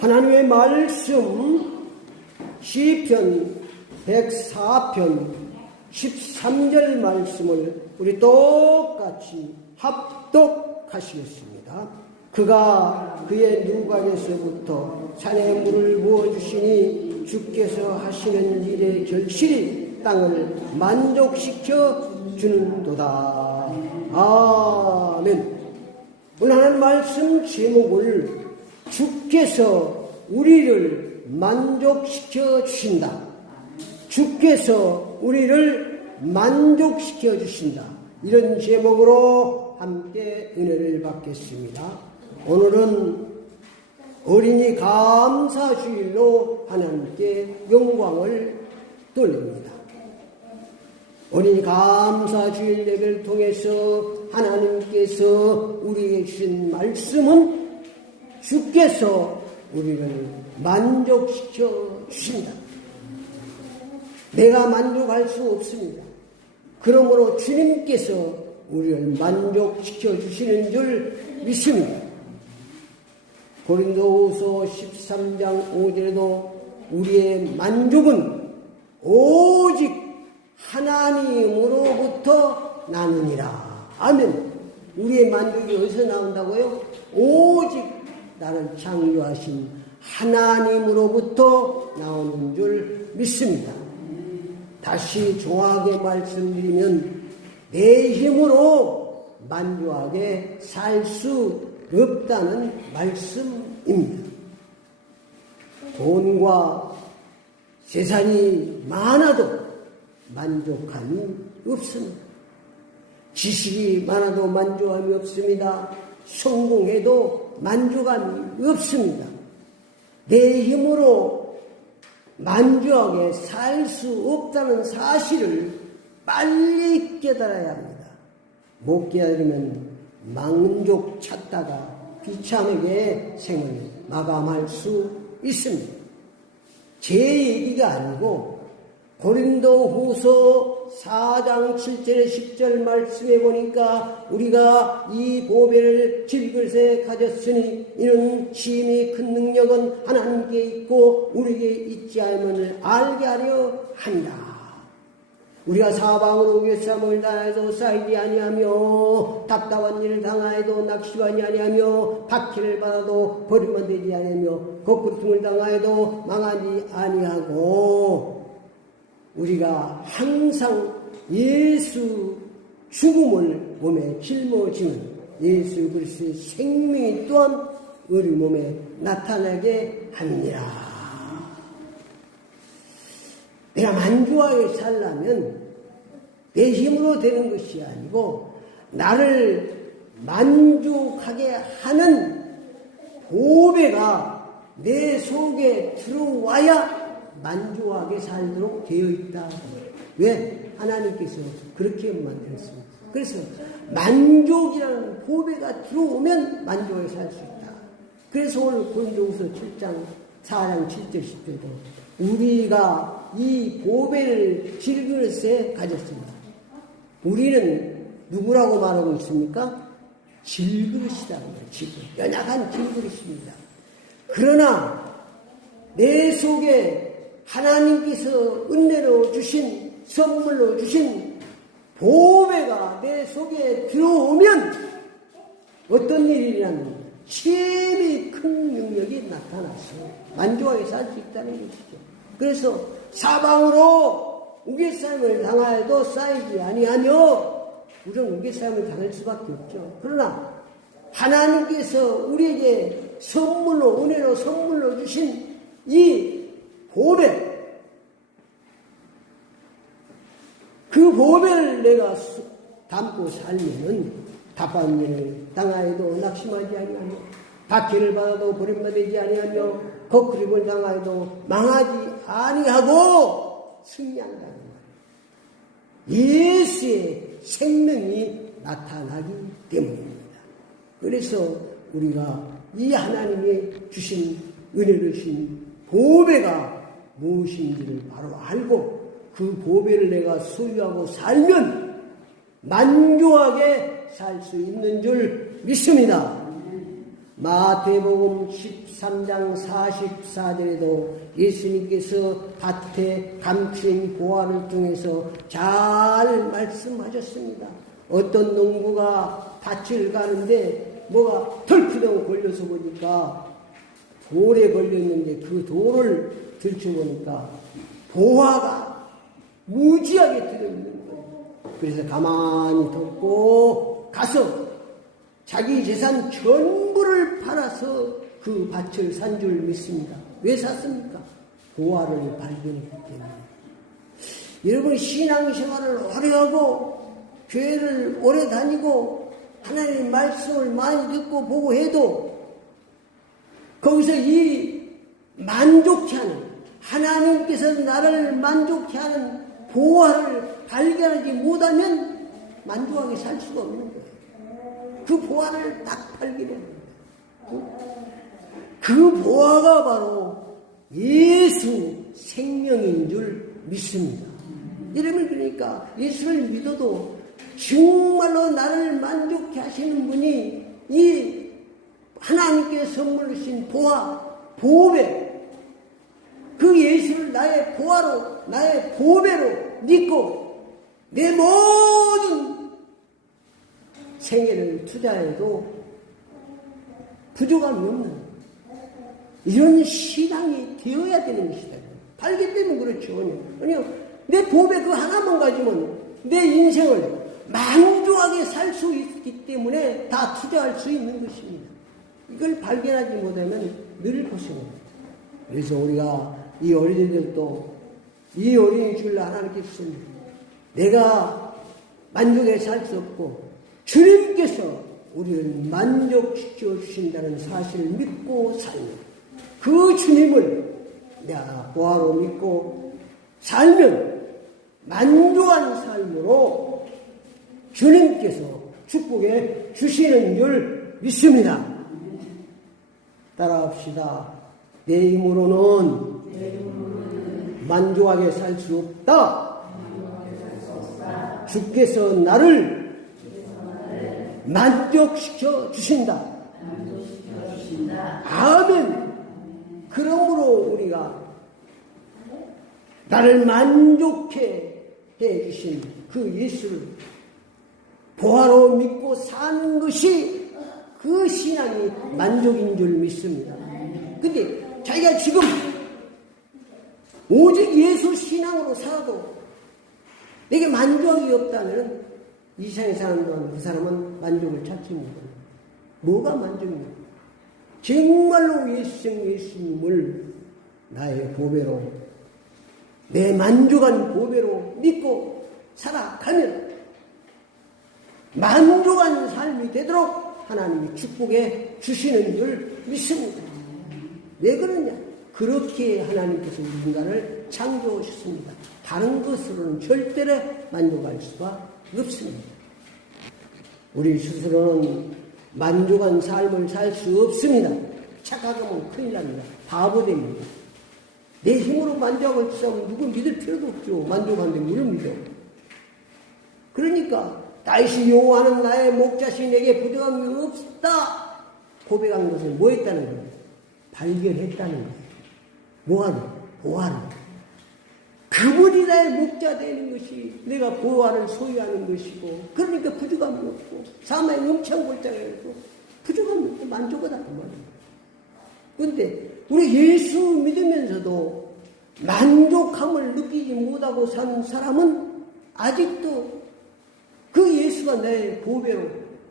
하나님의 말씀 시편 104편 13절 말씀을 우리 똑같이 합독하시겠습니다. 그가 그의 누각에서부터 산에 물을 부어주시니 주께서 하시는 일의 결실이 땅을 만족시켜 주는도다. 아멘. 오늘 하나님 말씀 제목을 주께서 우리를 만족시켜 주신다. 주께서 우리를 만족시켜 주신다. 이런 제목으로 함께 은혜를 받겠습니다. 오늘은 어린이 감사주일로 하나님께 영광을 돌립니다. 어린이 감사주일 예배를 통해서 하나님께서 우리에게 주신 말씀은 주께서 우리를 만족시켜 주신다. 내가 만족할 수 없습니다. 그러므로 주님께서 우리를 만족시켜 주시는 줄 믿습니다. 고린도후서 13장 5절에도 우리의 만족은 오직 하나님으로부터 나느니라. 아멘. 우리의 만족이 어디서 나온다고요? 오직 나를 창조하신 하나님으로부터 나오는 줄 믿습니다. 다시 정확하게 말씀드리면 내 힘으로 만족하게 살 수 없다는 말씀입니다. 돈과 재산이 많아도 만족함이 없습니다. 지식이 많아도 만족함이 없습니다. 성공해도 만족함이 없습니다. 내 힘으로 만족하게 살 수 없다는 사실을 빨리 깨달아야 합니다. 못 깨달으면 만족 찾다가 비참하게 생을 마감할 수 있습니다. 제 얘기가 아니고 고린도후서 4장 7절에 10절 말씀해 보니까 우리가 이 보배를 질그릇에 가졌으니 이는 심히 큰 능력은 하나님께 있고 우리에게 있지 않음을 알게 하려 한다. 우리가 사방으로 외삼을 당하여도 쌓이지 아니하며 답답한 일을 당하여도 낙심하지 아니하며 박해를 받아도 버리면 되지 아니하며 거꾸름을 당하여도 망하지 아니하고 우리가 항상 예수 죽음을 몸에 짊어지는 예수 그리스도의 생명이 또한 우리 몸에 나타나게 하느니라. 내가 만족하게 살려면 내 힘으로 되는 것이 아니고 나를 만족하게 하는 보배가 내 속에 들어와야 만족하게 살도록 되어 있다. 왜? 하나님께서 그렇게 만들었습니다. 그래서 만족이라는 보배가 들어오면 만족하게 살 수 있다. 그래서 오늘 고린도후서 7장 4장 7절 10절도 우리가 이 보배를 질그릇에 가졌습니다. 우리는 누구라고 말하고 있습니까? 질그릇이라는 거예요. 질그릇. 연약한 질그릇입니다. 그러나 내 속에 하나님께서 은혜로 주신 선물로 주신 보배가 내 속에 들어오면 어떤 일이 일어나는 심히 큰 능력이 나타나서 만족하게 살 수 있다는 것이죠. 그래서 사방으로 우겨싸임을 당하여도 쌓이지 아니하며 우리는 우겨싸임을 당할 수밖에 없죠. 그러나 하나님께서 우리에게 선물로 은혜로 선물로 주신 이 보배, 그 보배를 내가 담고 살면은 답답한 일을 당하여도 낙심하지 아니하며 박해를 받아도 버림받지 아니하며 거꾸림을 당하여도 망하지 아니하고 승리한다는 말이에요. 예수의 생명이 나타나기 때문입니다. 그래서 우리가 이 하나님의 주신 은혜를 주신 보배가 무엇인지를 바로 알고 그 보배를 내가 소유하고 살면 만족하게 살 수 있는 줄 믿습니다. 마태복음 13장 44절에도 예수님께서 밭에 감추인 보화를 통해서 잘 말씀하셨습니다. 어떤 농부가 밭을 가는데 뭐가 털크덩 걸려서 보니까 돌에 걸렸는데 그 돌을 들춰보니까 보화가 무지하게 들어있는 거예요. 그래서 가만히 덮고 가서 자기 재산 전부를 팔아서 그 밭을 산 줄 믿습니다. 왜 샀습니까? 보화를 발견했기 때문에. 여러분 신앙생활을 오래 하고 교회를 오래 다니고 하나님의 말씀을 많이 듣고 보고 해도 거기서 이 만족케 하는 하나님께서 나를 만족케 하는 보화를 발견하지 못하면 만족하게 살 수가 없는 거예요. 그 보화를 딱 발견해야 됩니다. 그 보화가 바로 예수 생명인 줄 믿습니다. 여러분 그러니까 예수를 믿어도 정말로 나를 만족케 하시는 분이 이 하나님께 선물로 주신 보화, 보배, 그 예수를 나의 보화로, 나의 보배로 믿고 내 모든 생애를 투자해도 부족함이 없는 이런 신앙이 되어야 되는 것이다. 발견되면 그렇죠. 아니요, 내 보배 그 하나만 가지면 내 인생을 만족하게 살 수 있기 때문에 다 투자할 수 있는 것입니다. 이걸 발견하지 못하면 늘 고생합니다. 그래서 우리가 이 어린이들도 이 어린이 주를 하나님께 주십니다. 내가 만족해 살 수 없고 주님께서 우리를 만족시켜 주신다는 사실을 믿고 살면 그 주님을 내가 보화로 믿고 살면 만족한 삶으로 주님께서 축복해 주시는 줄 믿습니다. 따라합시다. 내 힘으로는 만족하게 살 수 없다. 주께서 나를 만족시켜 주신다. 아멘. 그러므로 우리가 나를 만족해 주신 그 예수를 보화로 믿고 사는 것이 그 신앙이 만족인 줄 믿습니다. 근데 자기가 지금 오직 예수 신앙으로 살아도 내게 만족이 없다면 이 세상에 사는 동안 그 사람은 만족을 찾지 못합니다. 뭐가 만족입니까? 정말로 예수님을 나의 보배로 내 만족한 보배로 믿고 살아가면 만족한 삶이 되도록 하나님이 축복해 주시는 줄 믿습니다. 왜 그러냐? 그렇게 하나님께서 우리 인간을 창조하셨습니다. 다른 것으로는 절대로 만족할 수가 없습니다. 우리 스스로는 만족한 삶을 살 수 없습니다. 착각하면 큰일 납니다. 바보 됩니다. 내 힘으로 만족을 하면 누구 믿을 필요도 없죠. 만족하는데 뭘 믿어? 그러니까 다시 요구하는 나의 목자시 내게 부족함이 없다 고백한 것은 뭐 했다는 거예요? 발견했다는 거예요. 뭐하는? 보화를. 그분이 나의 목자 되는 것이 내가 보화를 소유하는 것이고 그러니까 부족함이 없고 사마에 엄청 골장해서 부족함이 없고 만족하다 그 말이에요. 그런데 우리 예수 믿으면서도 만족함을 느끼지 못하고 사는 사람은 아직도 그 예수가 나의 보배로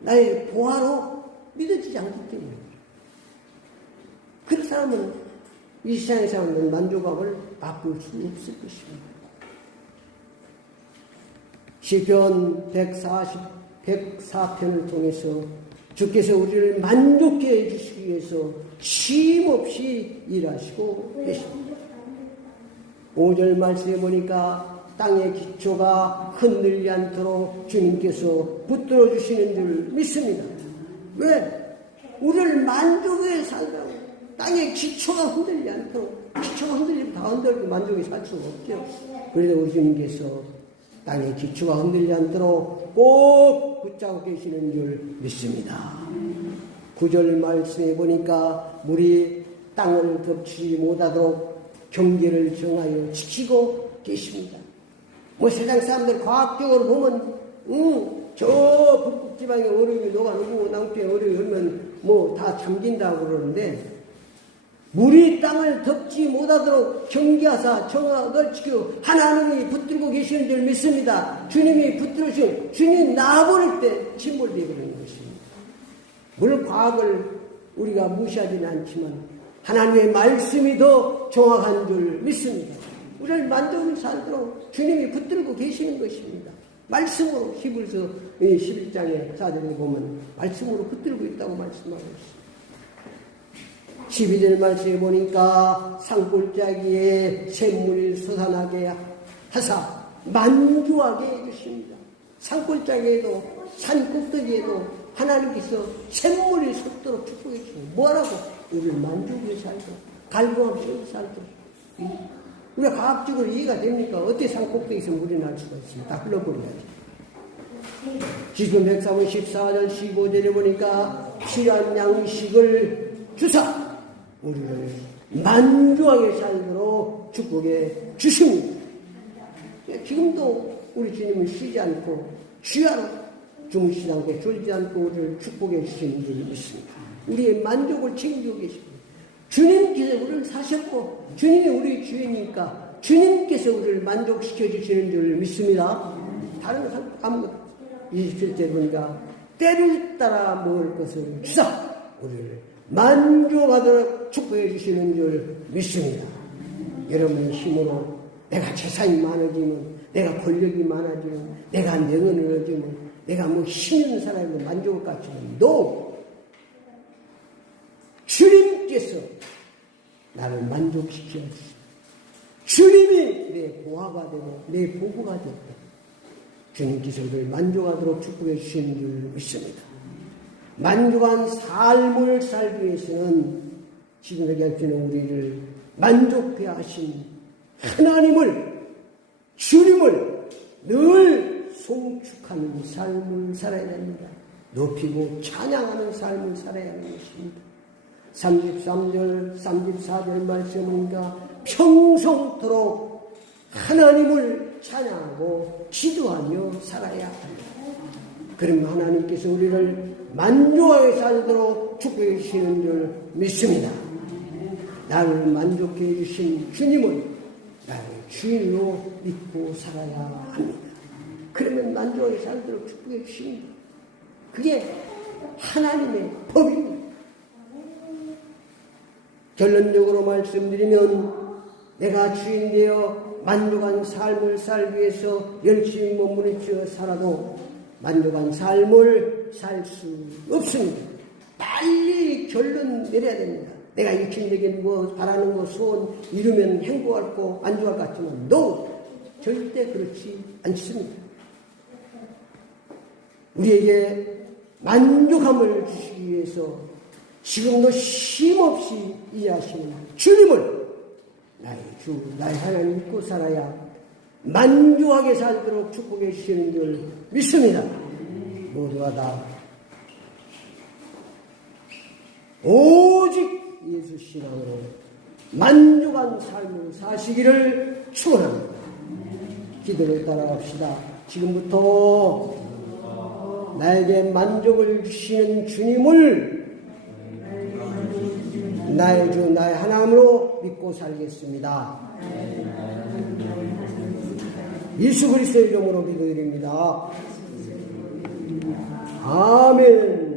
나의 보화로 믿어지지 않기 때문에 그 사람은 이 세상에 사는 만족함을 바꿀 수 없을 것입니다. 시편 104편을 통해서 주께서 우리를 만족케 해주시기 위해서 쉼없이 일하시고 계십니다. 5절 말씀에 보니까 땅의 기초가 흔들리지 않도록 주님께서 붙들어 주시는 줄 믿습니다. 왜? 우리를 만족해 살라고. 땅의 기초가 흔들리지 않도록. 기초가 흔들리면 다 흔들고 만족해 살 수가 없죠. 그래서 우리 주님께서 땅의 기초가 흔들리지 않도록 꼭 붙잡고 계시는 줄 믿습니다. 9절 말씀에 보니까 물이 땅을 덮지 못하도록 경계를 정하여 지키고 계십니다. 뭐 세상 사람들 과학적으로 보면 저 북극 지방에 얼음이 녹아오고 남쪽에 얼음이 얼면 뭐 다 잠긴다고 그러는데 물이 땅을 덮지 못하도록 경계하사 정확을 지키고 하나님이 붙들고 계시는 줄 믿습니다. 주님이 붙들으시고 주님 놔버릴 때 침몰되게 되는 것입니다. 물론 과학을 우리가 무시하지는 않지만 하나님의 말씀이 더 정확한 줄 믿습니다. 우리를 만족을 살도록 주님이 붙들고 계시는 것입니다. 말씀으로 히브리서 11장의 4절에 보면 말씀으로 붙들고 있다고 말씀하고 있습니다. 12절 말씀에 보니까 산골짜기에 샘물이 솟아나게 하사 만주하게 해주십니다. 산골짜기에도 산꼭대기에도 하나님께서 샘물이 솟도록 축복해 주시고 뭐라고? 우리를 만족하게 살도록 갈구함으로 살도록. 우리가 과학적으로 이해가 됩니까? 어떻게 산꼭대기에서 물이 날 수가 있습니까? 다 흘러버려야죠. 지금 114절 15절에 보니까 필요한 양식을 주사 우리를 만족하게 살도록 축복해 주십니다. 지금도 우리 주님은 쉬지 않고 쉬하러 주무시지 않고 졸지 않고 우리를 축복해 주시는 줄 믿습니다. 우리의 만족을 챙기고 계십니다. 주님께서 우리를 사셨고 주님이 우리 주인이니까 주님께서 우리를 만족시켜 주시는 줄 믿습니다. 다른 거 아무것도 27절 보니까 때를 따라 먹을 것을 주사 우리를 만족하도록 축복해 주시는 줄 믿습니다. 여러분의 힘으로 내가 재산이 많아지면 내가 권력이 많아지면 내가 명예를 얻으면 내가 뭐 힘 있는 사람으로 만족을 갖추면 no! 주님께서 나를 만족시켜 주십니다. 주님이 내 보화가 되고 내 보고가 되고 주님께서 우리를 만족하도록 축복해 주시는 줄 믿습니다. 만족한 삶을 살기 위해서는 지금 얘기하시는 우리를 만족해 하신 하나님을 주님을 늘 송축하는 삶을 살아야 됩니다. 높이고 찬양하는 삶을 살아야 하는 것입니다. 33절 34절 말씀이니까 평생토록 하나님을 찬양하고 기도하며 살아야 합니다. 그럼 하나님께서 우리를 만족하게 살도록 축복해 주시는 줄 믿습니다. 나를 만족해 주신 주님을 나의 주인으로 믿고 살아야 합니다. 그러면 만족하게 살도록 축복해 주십니다. 그게 하나님의 법입니다. 결론적으로 말씀드리면 내가 주인 되어 만족한 삶을 살기 위해서 열심히 몸부림쳐 살아도 만족한 삶을 살 수 없습니다. 빨리 결론 내려야 됩니다. 내가 육신적인 거 바라는 거 소원 이루면 행복할 거 만족할 것 같지만 no! 절대 그렇지 않습니다. 우리에게 만족함을 주시기 위해서 지금도 쉼없이 이해하시는 주님을 나의 주, 나의 하나님 믿고 살아야 만족하게 살도록 축복해 주시는 줄 믿습니다. 모두가 다 오직 예수 신앙으로 만족한 삶을 사시기를 축원합니다. 기도를 따라갑시다. 지금부터 나에게 만족을 주시는 주님을 나의 주, 나의 하나님으로 믿고 살겠습니다. 예수 그리스도의 이름으로 기도드립니다. 아멘.